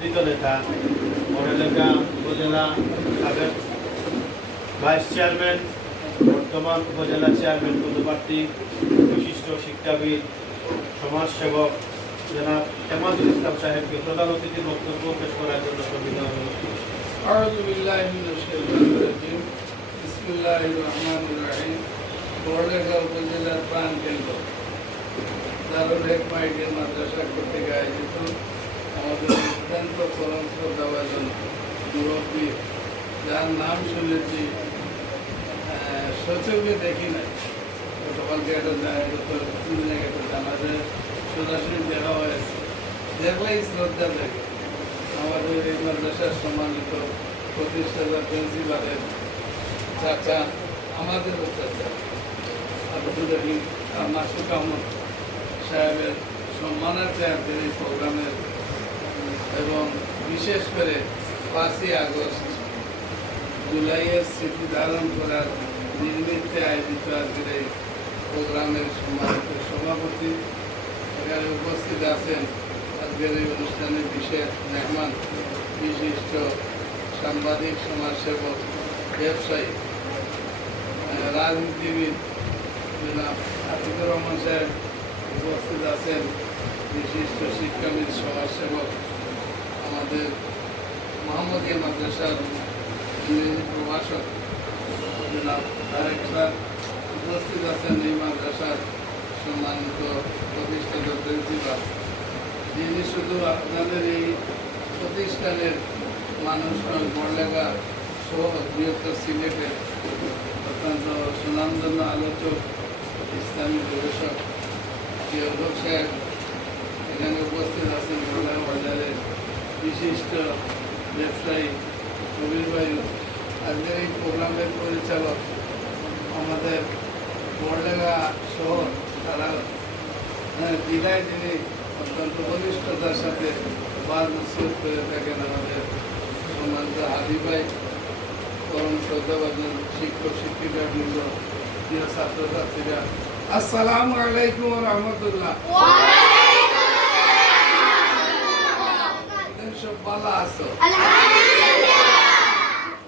নেতা মডেলেখা উপজেলা সাবেক ভাইস চেয়ারম্যান, বর্তমান উপজেলা চেয়ারম্যান পদপ্রার্থী, বিশিষ্ট শিক্ষাবিদ, সমাজসেবক জনাব এমাদুল ইসলাম সাহেবকে প্রধান অতিথির বক্তব্য পেশ করার জন্য সংবিধান অনুরোধ করছি। আউযু বিল্লাহি মিনাশ শাইতানির রাজিম। বিসমিল্লাহির রহমানির রহিম। বড়লেখা উপজেলার প্রাণকেন্দ্র দারুল হিকমা ইডিয়ান মাদ্রাসা কর্তৃক আয়োজিত আমাদের অত্যন্ত পরম শ্রদ্ধাভাজন মুরব্বী, যার নাম শুনেছি সচকে দেখি নাই, গতকালকে একটা কিছুদিন আগে একটা জানাজা সরাসরি দেখা হয়েছে, দেখলেই শ্রদ্ধা থাকে। আমাদের এই মাদ্রাসার সম্মানিত প্রতিষ্ঠাতা প্রিন্সিপালের চাচা, আমাদেরও চাচা আব্দুর রহিম মাসুক আহমদ সাহেবের সম্মানার্থে আজকের এই প্রোগ্রামের এবং বিশেষ করে 5ই আগস্ট জুলাইয়ের স্মৃতি ধারণ করার নিমিত্তে আয়োজিত আজকের এই প্রোগ্রামের সম্মানিত সভাপতি, এখানে উপস্থিত আছেন আজকের এই অনুষ্ঠানের বিশেষ মেহমান, বিশিষ্ট সাংবাদিক, সমাজসেবক, ব্যবসায়ী, রাজনীতিবিদ জনাব আতিকুর রহমান সাহেব উপস্থিত আছেন, বিশিষ্ট শিক্ষাবিদ, সমাজসেবক, আমাদের মোহাম্মদিয়া মাদ্রাসার ইংরেজি প্রভাষক জনাব তারেক স্যার উপস্থিত আছেন, এই মাদ্রাসার সম্মানিত প্রতিষ্ঠাতা প্রিন্সিপাল, যিনি শুধু আপনাদের এই প্রতিষ্ঠানের মানুষ নন, বড়লেখা সহ বৃহত্তর সিলেটের অত্যন্ত সুনামধন্য আলোচক, ইসলামী গবেষক জিয়াউল সাহেব এখানে উপস্থিত আছেন, বড়লেখা বাজারের বিশিষ্ট ব্যবসায়ী কবির ভাই, আজকের এই প্রোগ্রামের পরিচালক আমাদের বড়লেখা শহর, তারা বিদায় তিনি অত্যন্ত ঘনিষ্ঠতার সাথে বাদ নসিহত করে থাকেন, আমাদের সম্মানিত হাবিব ভাই, পরম শ্রদ্ধাভাজন শিক্ষক শিক্ষিকাবৃন্দ, প্রিয় ছাত্রছাত্রীরা, আসসালামু আলাইকুম ওয়া রাহমাতুল্লাহ। সব ভালো আছো?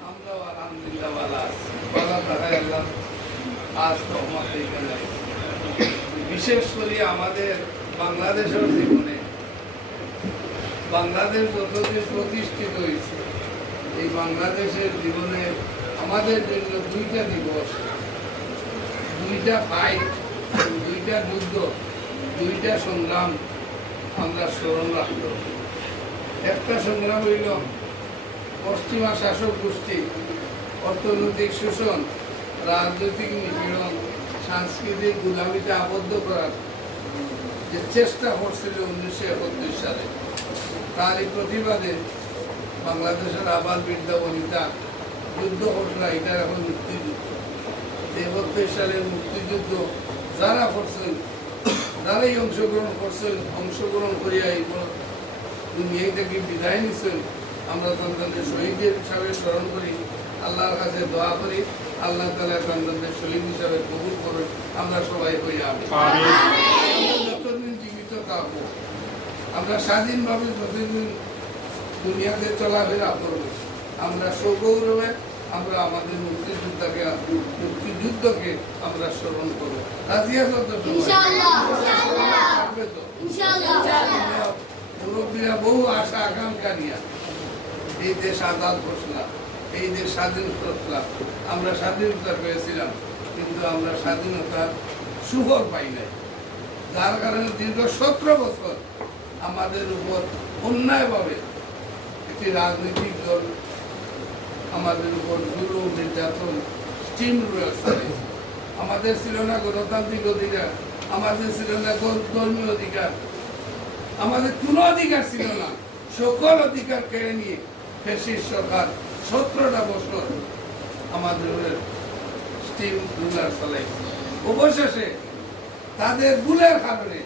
আমরাও আলহামদুলিল্লাহ ভালো আছি। ভালো থাকায় আল্লাহ আজ রহমত এখানে। বিশেষ করে আমাদের বাংলাদেশের জীবনে, বাংলাদেশ যতদিন প্রতিষ্ঠিত হয়েছে, এই বাংলাদেশের জীবনে আমাদের জন্য 2টা দিবস, 2টা ফাইট, 2টা যুদ্ধ, 2টা সংগ্রাম আমরা স্মরণ রাখব। একটা সংগ্রাম হইল পশ্চিমা শাসক গোষ্ঠী অর্থনৈতিক শোষণ, রাজনৈতিক নিপীড়ন, সাংস্কৃতিক গুলামিতে আবদ্ধ করার যে চেষ্টা করছিল 1931 সালে, তারই প্রতিবাদে বাংলাদেশের আবাল বৃদ্ধা বনিতা যুদ্ধ ঘোষণা, এটার এখন মুক্তিযুদ্ধ। 31 সালের মুক্তিযুদ্ধ যারা করছেন, যারাই অংশগ্রহণ করিয়া এই দুনিয়া থেকে বিদায় নিচ্ছেন, আমরা তাদের শহীদের হিসাবে স্মরণ করি, আল্লাহর কাছে দোয়া করি, আল্লাহ তাআলা তাদের শহীদ হিসাবে কবুল করবেন। আমরা সবাই করি আমিন। যতদিন জীবিত থাকবো, আমরা স্বাধীনভাবে যতদিন দুনিয়াতে চলাফেরা করবো, আমরা সগৌরবে আমরা আমাদের মুক্তিযুদ্ধকে আমরা স্মরণ করবো। রাজিয়া যত মুরব্বীরা বহু আশা আকাঙ্ক্ষা নিয়ে এই দেশ আজাদ ঘোষণা, এই দেশ স্বাধীন করলাম, আমরা স্বাধীনতা পেয়েছিলাম, কিন্তু আমরা স্বাধীনতার সুফল পাই নাই, যার কারণে দীর্ঘ 17 বছর আমাদের উপর অন্যায়ভাবে একটি রাজনৈতিক দল আমাদের উপর জুলুম, নির্যাতন, স্টিম রুলার চালিয়েছে। আমাদের ছিল না গণতান্ত্রিক অধিকার, আমাদের ছিল না ধর্মীয় অধিকার, আমাদের কোনো অধিকার ছিল না। সকল অধিকার কেড়ে নিয়ে ফ্যাসিস্ট সরকার 17টা বছর আমাদের স্টিম রুলার চালাইছে। অবশেষে তাদের ভুলের কারণে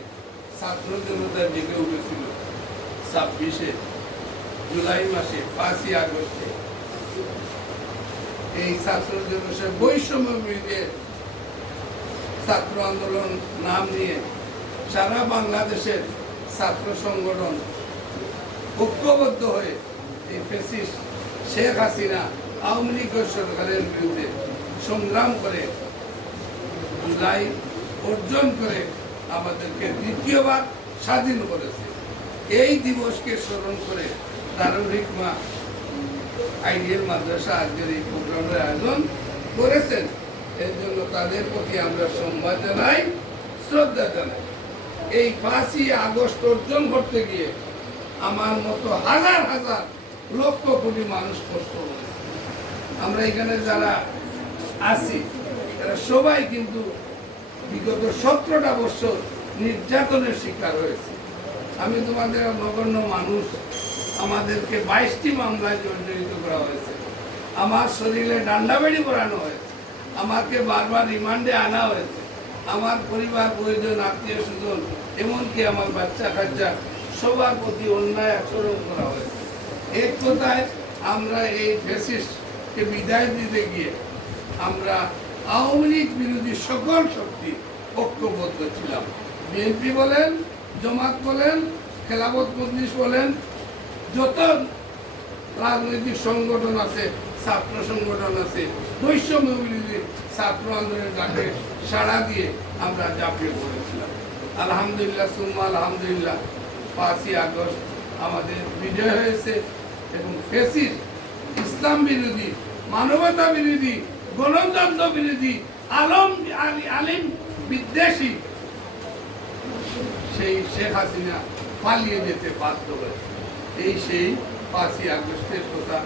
ছাত্র জনতা জেগে উঠেছিল 26 জুলাই মাসে, 5ই আগস্টে। এই ছাত্র জনতার বৈষম্য বিরোধী ছাত্র আন্দোলন নাম নিয়ে সারা বাংলাদেশের ছাত্র সংগঠন ঐক্যবদ্ধ হয়ে এই ফ্যাসিস্ট শেখ হাসিনা আওয়ামী লীগ সরকারের বিরুদ্ধে সংগ্রাম করে জুলাই অর্জন করে আমাদেরকে দ্বিতীয়বার স্বাধীন করেছে। এই দিবসকে স্মরণ করে দারুল হিকমা আইডিয়াল মাদ্রাসা আজকের এই প্রোগ্রামের আয়োজন করেছেন। এর জন্য তাদের প্রতি আমরা সম্মান জানাই, শ্রদ্ধা জানাই। এই 5ই আগস্ট অর্জন করতে গিয়ে আমার মতো হাজার হাজার লক্ষ কোটি মানুষ কষ্ট করেছে। আমরা এখানে যারা আছি এরা সবাই কিন্তু বিগত 17টা বছর নির্যাতনের শিকার হয়েছে। আমি তোমাদের নগণ্য মানুষ, আমাদেরকে 22টি মামলায় জড়িত করা হয়েছে, আমার শরীরে ডান্ডাবেড়ি করানো হয়েছে, আমাকে বারবার রিমান্ডে আনা হয়েছে, আমার পরিবার পরিজন আত্মীয় স্বজন এমনকি আমার বাচ্চা কাচ্চা সবার প্রতি অন্যায় আচরণ করা হয়েছে। এক কথায় আমরা এই ফ্যাসিস্টকে বিদায় দিতে গিয়ে আমরা আওয়ামী লীগ বিরোধী সকল শক্তি ঐক্যবদ্ধ ছিলাম। বিএনপি বলেন, জামাত বলেন, খেলাফত মজলিস বলেন, যত রাজনৈতিক সংগঠন আছে, ছাত্র সংগঠন আছে, বৈষম্য বিরোধী ছাত্র আন্দোলনের ডাকে সাড়া দিয়ে আমরা ঝাঁপিয়ে পড়েছিলাম। আলহামদুলিল্লাহ সুম্মা আলহামদুলিল্লাহ 5ই আগস্ট আমাদের বিজয় হয়েছে এবং ফ্যাসিস্ট ইসলাম বিরোধী, মানবতা বিরোধী, গণতন্ত্র বিরোধী, আলিম বিদ্বেষী সেই শেখ হাসিনা পালিয়ে যেতে বাধ্য হয়েছে। এই সেই 5ই আগস্টের কথা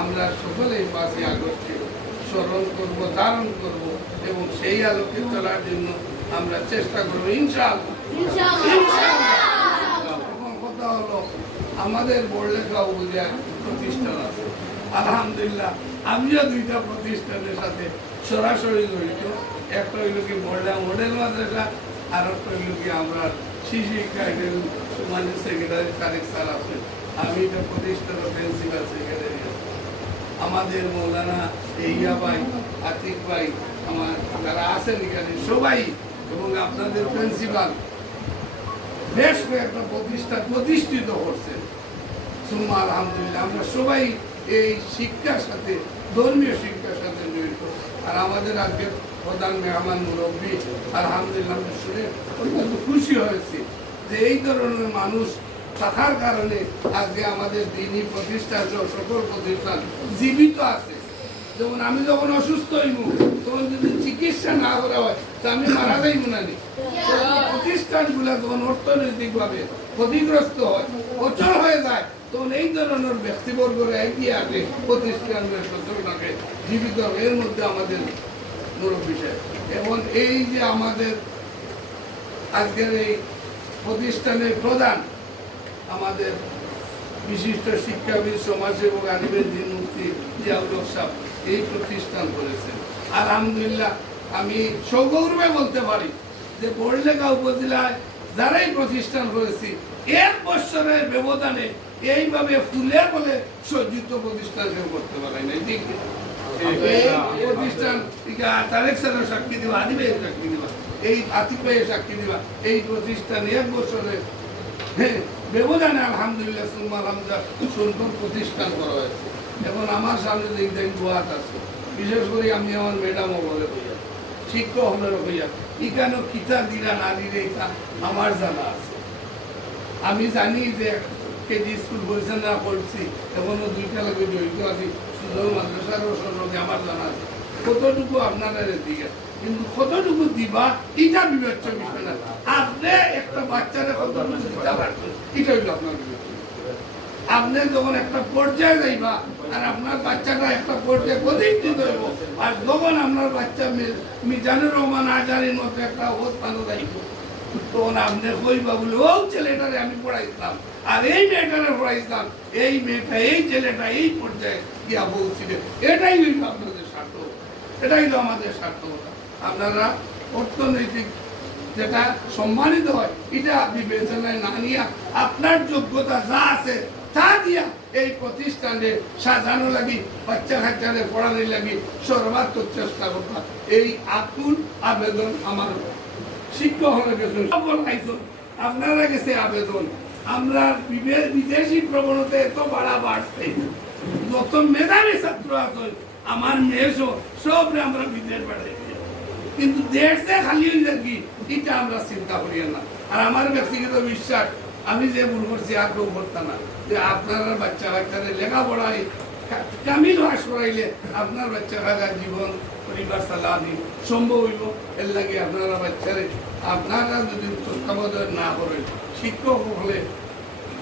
আমরা সকলেই 5ই আগস্টকে স্মরণ করব, ধারণ করব এবং সেই আলোকে চলার জন্য আমরা চেষ্টা করবো ইনশাআল্লাহ। এখন কথা হলো আমাদের বড়লেখা উপজেলায় প্রতিষ্ঠান আছে, আলহামদুলিল্লাহ আমিও 2টা প্রতিষ্ঠানের সাথে সরাসরি জড়িত। একটা হইল কি বড়লা মডেল মাদ্রাসা, আর একটা হইল কি আমরা শিশু শিক্ষা মানে সেক্রেটারি তারেক স্যার আছেন, আমি এটা প্রতিষ্ঠানের প্রিন্সিপাল সেক্রেটারি। আমাদের মৌলানা ইয়া ভাই, আতিক ভাই, আমার যারা আছেন এখানে সবাই এবং আপনাদের প্রিন্সিপাল বেশ কয়েকটা প্রতিষ্ঠিত করছেন। সুম্মা আলহামদুলিল্লাহ আমরা সবাই এই শিক্ষার সাথে, ধর্মীয় শিক্ষার সাথে জড়িত। আর আমাদের আজকে প্রধান মেহমান মুরব্বী আলহামদুলিল্লাহ আমরা শুনে অত্যন্ত খুশি হয়েছি যে এই ধরনের মানুষ থাকার কারণে আজকে আমাদের দিনই প্রতিষ্ঠান সকল প্রতিষ্ঠান জীবিত আছে। যেমন আমি যখন অসুস্থ হইব তখন যদি চিকিৎসা না করা হয় তা আমি মারা যাইব না। প্রতিষ্ঠানগুলা যখন অর্থনৈতিকভাবে ক্ষতিগ্রস্ত হয়, অচল হয়ে যায়, তখন এই ধরনের ব্যক্তিবর্গরা এগিয়ে আসে প্রতিষ্ঠানের সচলটাকে জীবিত। এর মধ্যে আমাদের মুরব্বী সাহেব এবং এই যে আমাদের আজকের এই প্রতিষ্ঠানের প্রধান আমাদের বিশিষ্ট শিক্ষাবিদ, সমাজসেবক, আলিমের দিন মুফতি জিয়াউল হক সাহেব এই প্রতিষ্ঠান করেছেন। আলহামদুলিল্লাহ আমি সগৌরবে বলতে পারি যে বড়লেখা উপজেলায় যারাই প্রতিষ্ঠান করেছি 1 বছরের ব্যবধানে এইভাবে ফুলের বলে সজ্জিত প্রতিষ্ঠান কেউ করতে পারে না। প্রতিষ্ঠান তারেক স্যারের সাক্ষী দিবা, আদিবের সাক্ষী দিবা, এই আতিক ভাইয়ের সাক্ষী দিবা, এই প্রতিষ্ঠান 1 বছরের ব্যবধানে আলহামদুলিল্লাহ সুম্মা আলহামদুলিল্লাহ সুন্দর প্রতিষ্ঠান করা হয়েছে। এবং আমার সামনে দেখতেন দোয়াত আছে, বিশেষ করে আমি আমার ম্যাডামও বলে হইয়া, শিক্ষক হলেরও হইয়া, এখানেও কিতা দিলা না দিলে এটা আমার জানা আছে। আমি জানি যে কেজি স্কুল পরিচালনা করছি, এখনো 2টা লোকের জড়িত আছি, সুন্দর মাদ্রাসারও সঙ্গে আমার জানা আছে। কতটুকু আপনাদের দিকে কিন্তু কতটুকু দিবা এটা বিবেচ্য বিষয় না। আপনি একটা বাচ্চারা কতটুকু দিতে পারবেন এটা হইল আপনার বিবেচ্য। আপনি যখন একটা পর্যায়ে যাইবা আর আপনার বাচ্চাটা একটা পর্যায়ে প্রতিষ্ঠিত হইব, আর যখন আপনার বাচ্চা মিজানুর রহমান আজারির মতো একটা অবস্থানে যাইব, তখন আপনি কইবা বলে ও ছেলেটারে আমি পড়াইতাম আর এই মেয়েটারে পড়াইতাম, এই মেয়েটা এই ছেলেটা এই পর্যায়ে গিয়া পৌঁছিলে। এটাই হইল আপনাদের স্বার্থ, এটাই হলো আমাদের সার্থকতা। আপনারা অর্থনৈতিক যেটা সম্মানিত হয় এটা বিবেচনায় না নিয়ে আপনার যোগ্যতা যা আছে তা দিয়া এই প্রতিষ্ঠানে সাজানো লাগি, বাচ্চা কাচ্চাদের পড়ানোর লাগি সর্বাত্মক চেষ্টা করতাম। এই আকুল আবেদন আমার শিক্ষক হলে গেছেন, আপনারা গেছে আবেদন আমরা বিদেশি প্রবণতা এত বাড়ছে, যত মেধাবী ছাত্র আছে আমার মেয়েসও সবরে আমরা বিদেশ পাঠাইছি, কিন্তু দেশ যে খালি হয়ে যায় কি এটা আমরা চিন্তা করি না। আর আমার ব্যক্তিগত বিশ্বাস, আমি যে ভুল করছি আর কেউ করতাম না, যে আপনারা বাচ্চাদের লেখাপড়ায় কামিল ভাস করাইলে আপনার বাচ্চারা জীবন পরিবার চালানি সম্ভব হইব। এর লাগে আপনারা বাচ্চারে আপনারা যদি তত্ত্বাবধান না করেন, শিক্ষক হলে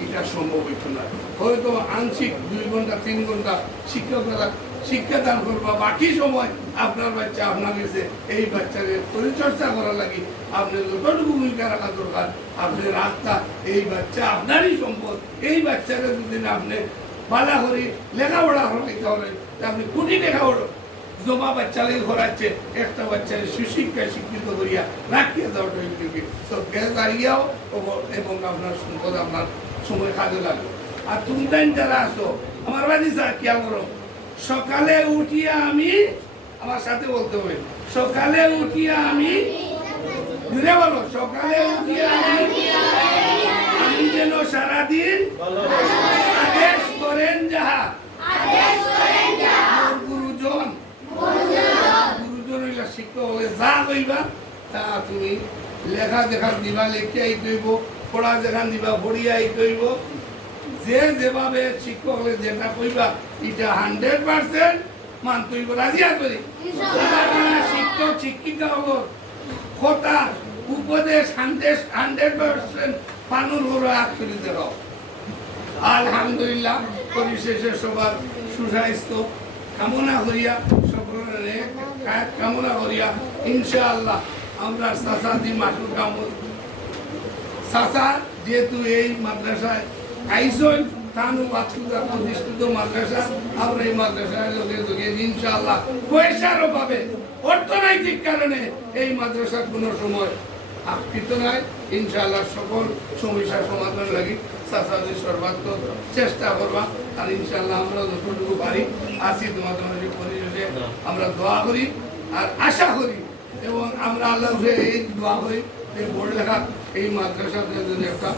এটা সম্ভব হইত না। হয়তো আংশিক 2 ঘন্টা 3 ঘন্টা শিক্ষকরা শিক্ষাদান করবা, বাকি সময় আপনার বাচ্চা আপনার কাছে এই বাচ্চাদের পরিচর্যা করার লাগে আপনি যতটুকু ভূমিকা রাখা দরকার আপনি রাস্তা, এই বাচ্চা আপনারই সম্পদ। এই বাচ্চারা যদি আপনি বালা করি লেখাপড়া হইতে হবে, আপনি কোটি লেখাপড়া জমা বাচ্চা লাগে ঘোরাচ্ছে, একটা বাচ্চাকে সুশিক্ষায় শিক্ষিত করিয়া রাখিয়ে দেওয়া সব গ্যাস দাঁড়িয়েও এবং আপনার সম্পদ আপনার সময় কাজে লাগবে। আর তুমি যারা আসো আমার বাড়ি স্যার খেয়াল করো, সকালে উঠিয়া আমি, আমার সাথে বলতে হবে, সকালে উঠিয়া আমি, ঘুরে বলো, সকালে উঠিয়া আমি যেন সারাদিন আদেশ করেন যাহা গুরুজন হইলা শিক্ষক হলে যা কইবা তা তুমি লেখা দেখান দিবা, লেখিয়া কইব, পড়া দেখান দিবা, পড়িয়া কইব। যে যেভাবে শিক্ষক হলে যেটা কইবা এটা 100% মানতে হইব, রাজি আছি। শিক্ষক শিক্ষিকা হল কথা উপদেশ 100% পালন করে হাত করে দেওয়া। আলহামদুলিল্লাহ, পরিশেষে সবার সুস্বাস্থ্য কামনা করিয়া, সকলের কামনা করিয়া ইনশাআল্লাহ আমরা চাচাদি মাসুর কামল চাচা যেহেতু এই মাদ্রাসায় আইসন তানু বাচ্চুদা প্রতিষ্ঠিত মাদ্রাসা, আমরা এই মাদ্রাসায় লোকে লোকে ইনশাআল্লাহ পয়সার অভাবে অর্থনৈতিক কারণে এই মাদ্রাসা কোনো সময় আক্ষিত নয়। ইনশাআল্লাহ সকল সমস্যার সমাধান লাগি চাচাদের সর্বাত্মক চেষ্টা করবা। আর ইনশাআল্লাহ আমরা যতটুকু পারি আছি তোমাদের পরিবেশে আমরা দোয়া করি আর আশা করি, এবং আমরা আল্লাহ এই দোয়া করি এই বোর্ড লেখা এই মাদ্রাসার জন্য একটা